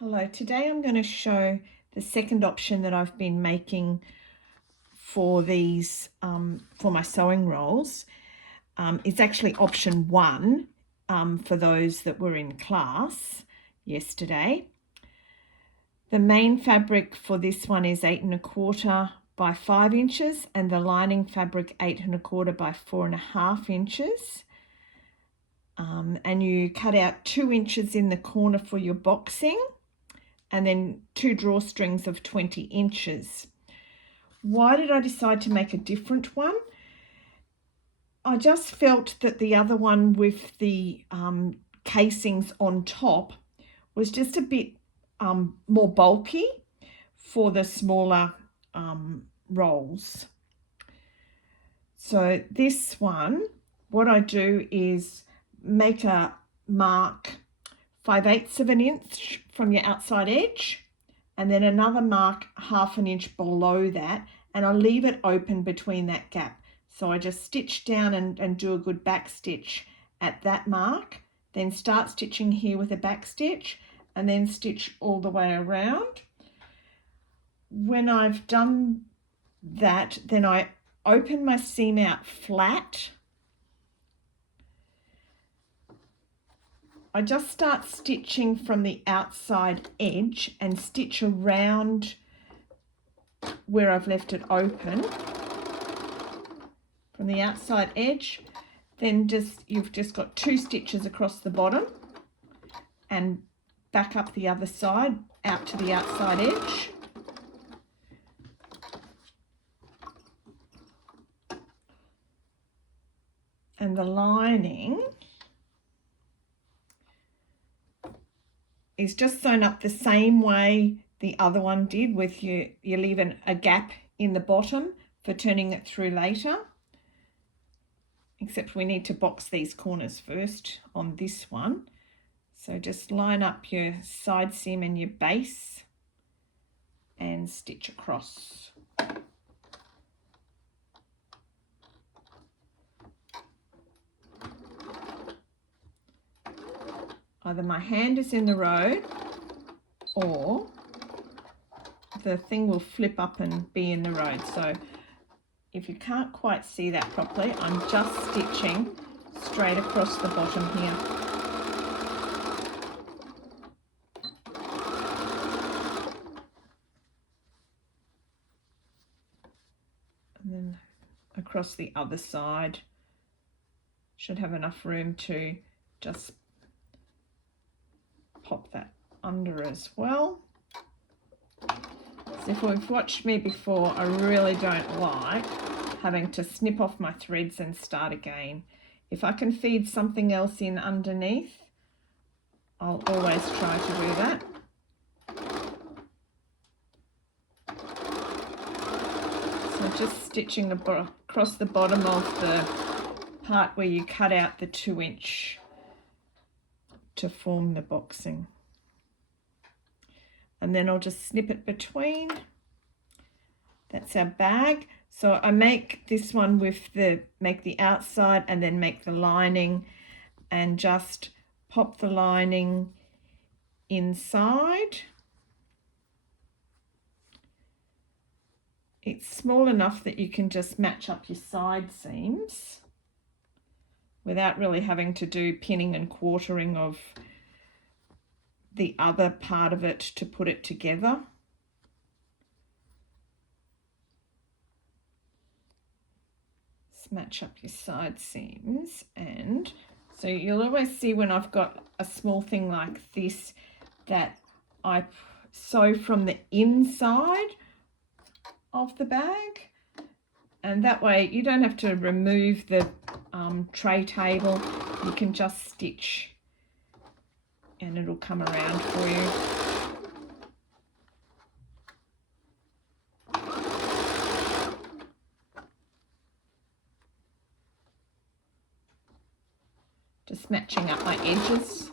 Hello, today I'm going to show the second option that I've been making for these, for my sewing rolls. It's actually option 1 for those that were in class yesterday. The main fabric for this one is 8 1/4 by 5 inches and the lining fabric 8 1/4 by 4.5 inches. And you cut out 2 inches in the corner for your boxing, and then 2 drawstrings of 20 inches. Why did I decide to make a different one? I just felt that the other one with the casings on top was just a bit more bulky for the smaller rolls. So this one, what I do is make a mark 5/8 of an inch from your outside edge, and then another mark 1/2 inch below that, and I leave it open between that gap. So I just stitch down and do a good back stitch at that mark, then start stitching here with a back stitch, and then stitch all the way around. When I've done that, then I open my seam out flat. I just start stitching from the outside edge and stitch around where I've left it open from the outside edge. Then you've just got 2 stitches across the bottom and back up the other side out to the outside edge. And the lining is just sewn up the same way the other one did, with you leaving a gap in the bottom for turning it through later, except we need to box these corners first on this one. So just line up your side seam and your base and stitch across. Either my hand is in the road or the thing will flip up and be in the road. So if you can't quite see that properly, I'm just stitching straight across the bottom here. And then across the other side. Should have enough room to just pop that under as well. So if you've watched me before, I really don't like having to snip off my threads and start again. If I can feed something else in underneath, I'll always try to do that. So just stitching across the bottom of the part where you cut out the 2 inch to form the boxing. And then I'll just snip it between. That's our bag. So I make this one with make the outside and then make the lining, and just pop the lining inside. It's small enough that you can just match up your side seams without really having to do pinning and quartering of the other part of it to put it together. Just match up your side seams, and so you'll always see when I've got a small thing like this that I sew from the inside of the bag, and that way you don't have to remove the tray table. You can just stitch and it'll come around for you. Just matching up my edges.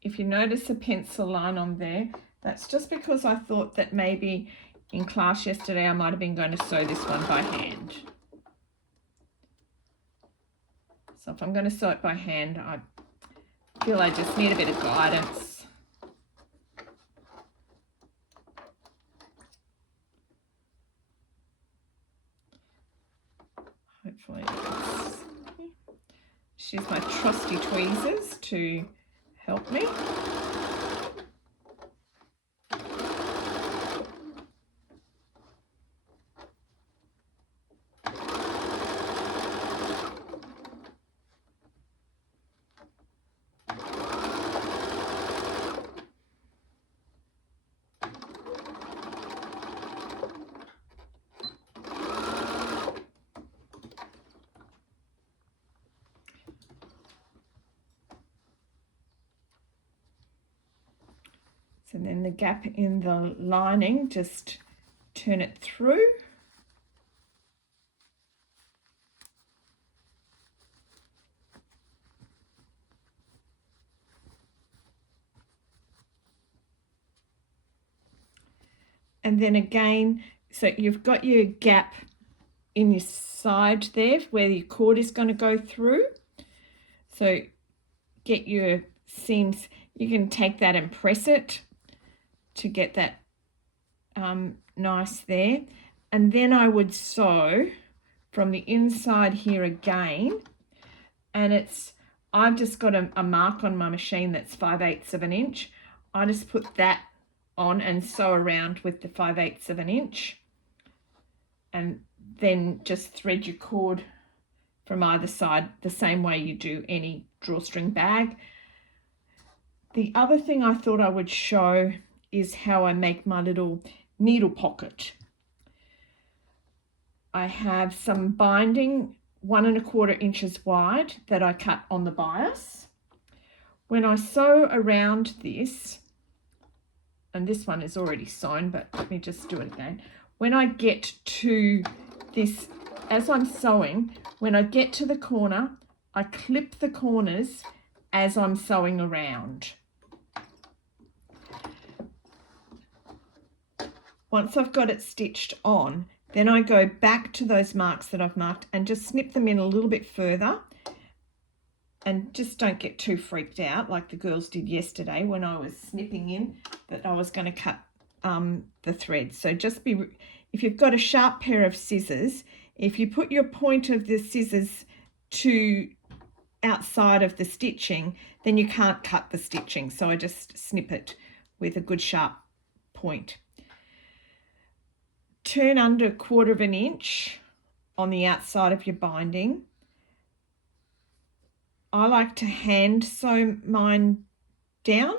If you notice a pencil line on there, that's just because I thought that maybe in class yesterday I might have been going to sew this one by hand. So if I'm going to sew it by hand, I feel I just need a bit of guidance. Hopefully, just use my trusty tweezers to help me. And then the gap in the lining, just turn it through. And then again, so you've got your gap in your side there where your cord is going to go through. So get your seams, you can take that and press it to get that nice there. And then I would sew from the inside here again, and I've just got a mark on my machine that's 5/8 of an inch. I just put that on and sew around with the 5/8 of an inch, and then just thread your cord from either side the same way you do any drawstring bag. The other thing I thought I would show is how I make my little needle pocket. I have some binding 1 1/4 inches wide that I cut on the bias. When I sew around this, and this one is already sewn, but let me just do it again. When I get to this, as I'm sewing, when I get to the corner, I clip the corners as I'm sewing around. Once I've got it stitched on, then I go back to those marks that I've marked and just snip them in a little bit further, and just don't get too freaked out like the girls did yesterday when I was snipping in that I was going to cut the thread. So just if you've got a sharp pair of scissors, if you put your point of the scissors to outside of the stitching, then you can't cut the stitching. So I just snip it with a good sharp point. Turn under 1/4 of an inch on the outside of your binding. I like to hand sew mine down.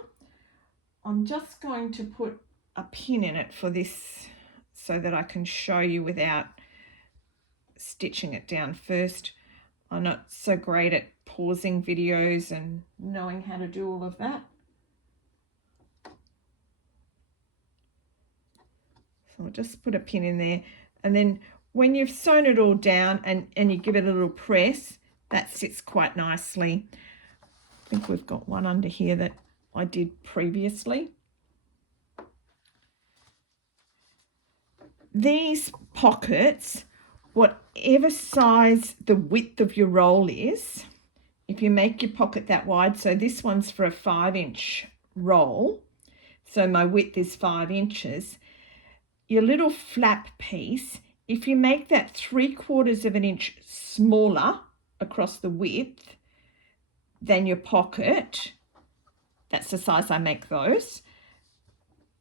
I'm just going to put a pin in it for this so that I can show you without stitching it down first. I'm not so great at pausing videos and knowing how to do all of that. So I'll just put a pin in there, and then when you've sewn it all down and you give it a little press, that sits quite nicely. I think we've got one under here that I did previously. These pockets, whatever size the width of your roll is, if you make your pocket that wide, so this one's for a 5-inch roll, so my width is 5 inches, your little flap piece, if you make that 3/4 of an inch smaller across the width than your pocket, that's the size I make those,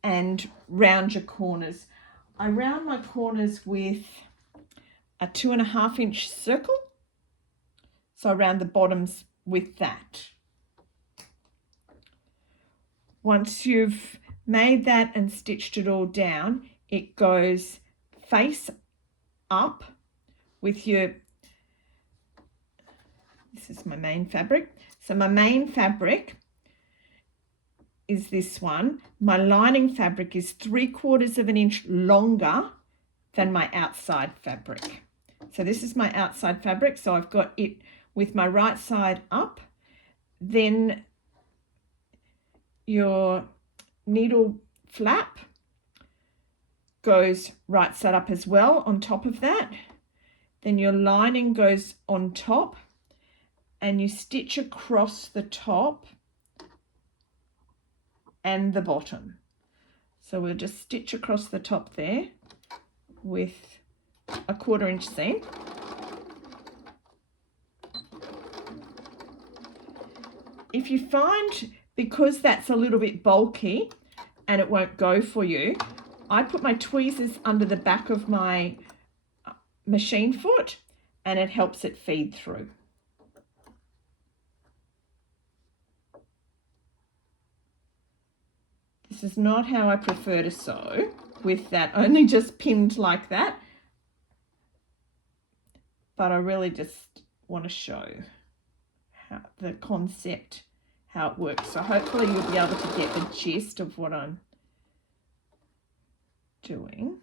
and round your corners. I round my corners with a 2.5 inch circle, so I round the bottoms with that. Once you've made that and stitched it all down, it goes face up with your, this is my main fabric. So my main fabric is this one. My lining fabric is 3/4 of an inch longer than my outside fabric. So this is my outside fabric. So I've got it with my right side up. Then your needle flap goes right side up as well on top of that. Then your lining goes on top, and you stitch across the top and the bottom. So we'll just stitch across the top there with a 1/4 inch seam. If you find, because that's a little bit bulky and it won't go for you, I put my tweezers under the back of my machine foot and it helps it feed through. This is not how I prefer to sew, with that only just pinned like that, but I really just want to show how the concept, how it works. So hopefully you'll be able to get the gist of what I'm doing.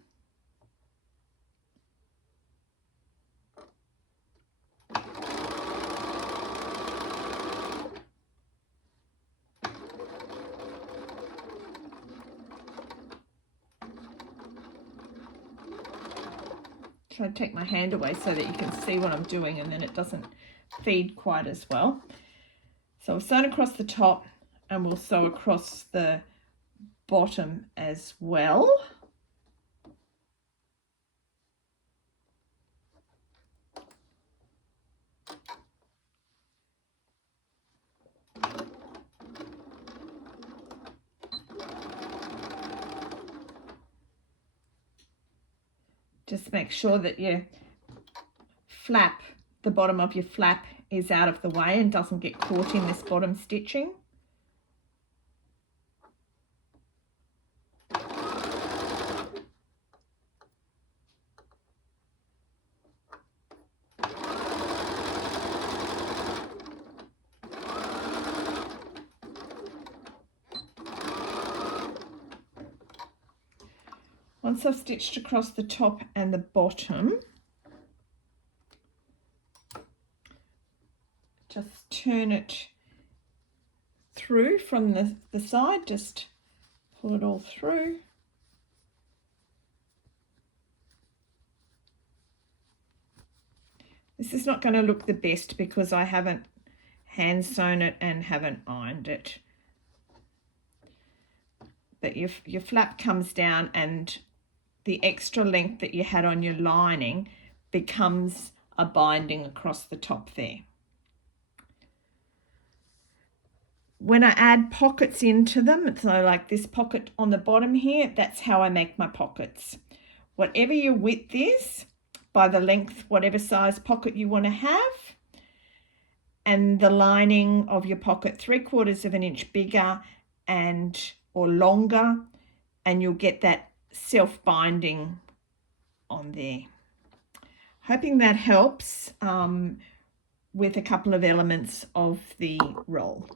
Try to take my hand away so that you can see what I'm doing, and then it doesn't feed quite as well. So we'll sew across the top and we'll sew across the bottom as well. Just make sure that your flap, the bottom of your flap, is out of the way and doesn't get caught in this bottom stitching. Once I've stitched across the top and the bottom, just turn it through from the side, just pull it all through. This is not going to look the best because I haven't hand sewn it and haven't ironed it. But your flap comes down and the extra length that you had on your lining becomes a binding across the top there. When I add pockets into them, so like this pocket on the bottom here, that's how I make my pockets. Whatever your width is, by the length, whatever size pocket you want to have, and the lining of your pocket 3/4 of an inch bigger or longer, and you'll get that self-binding on there. Hoping that helps with a couple of elements of the roll.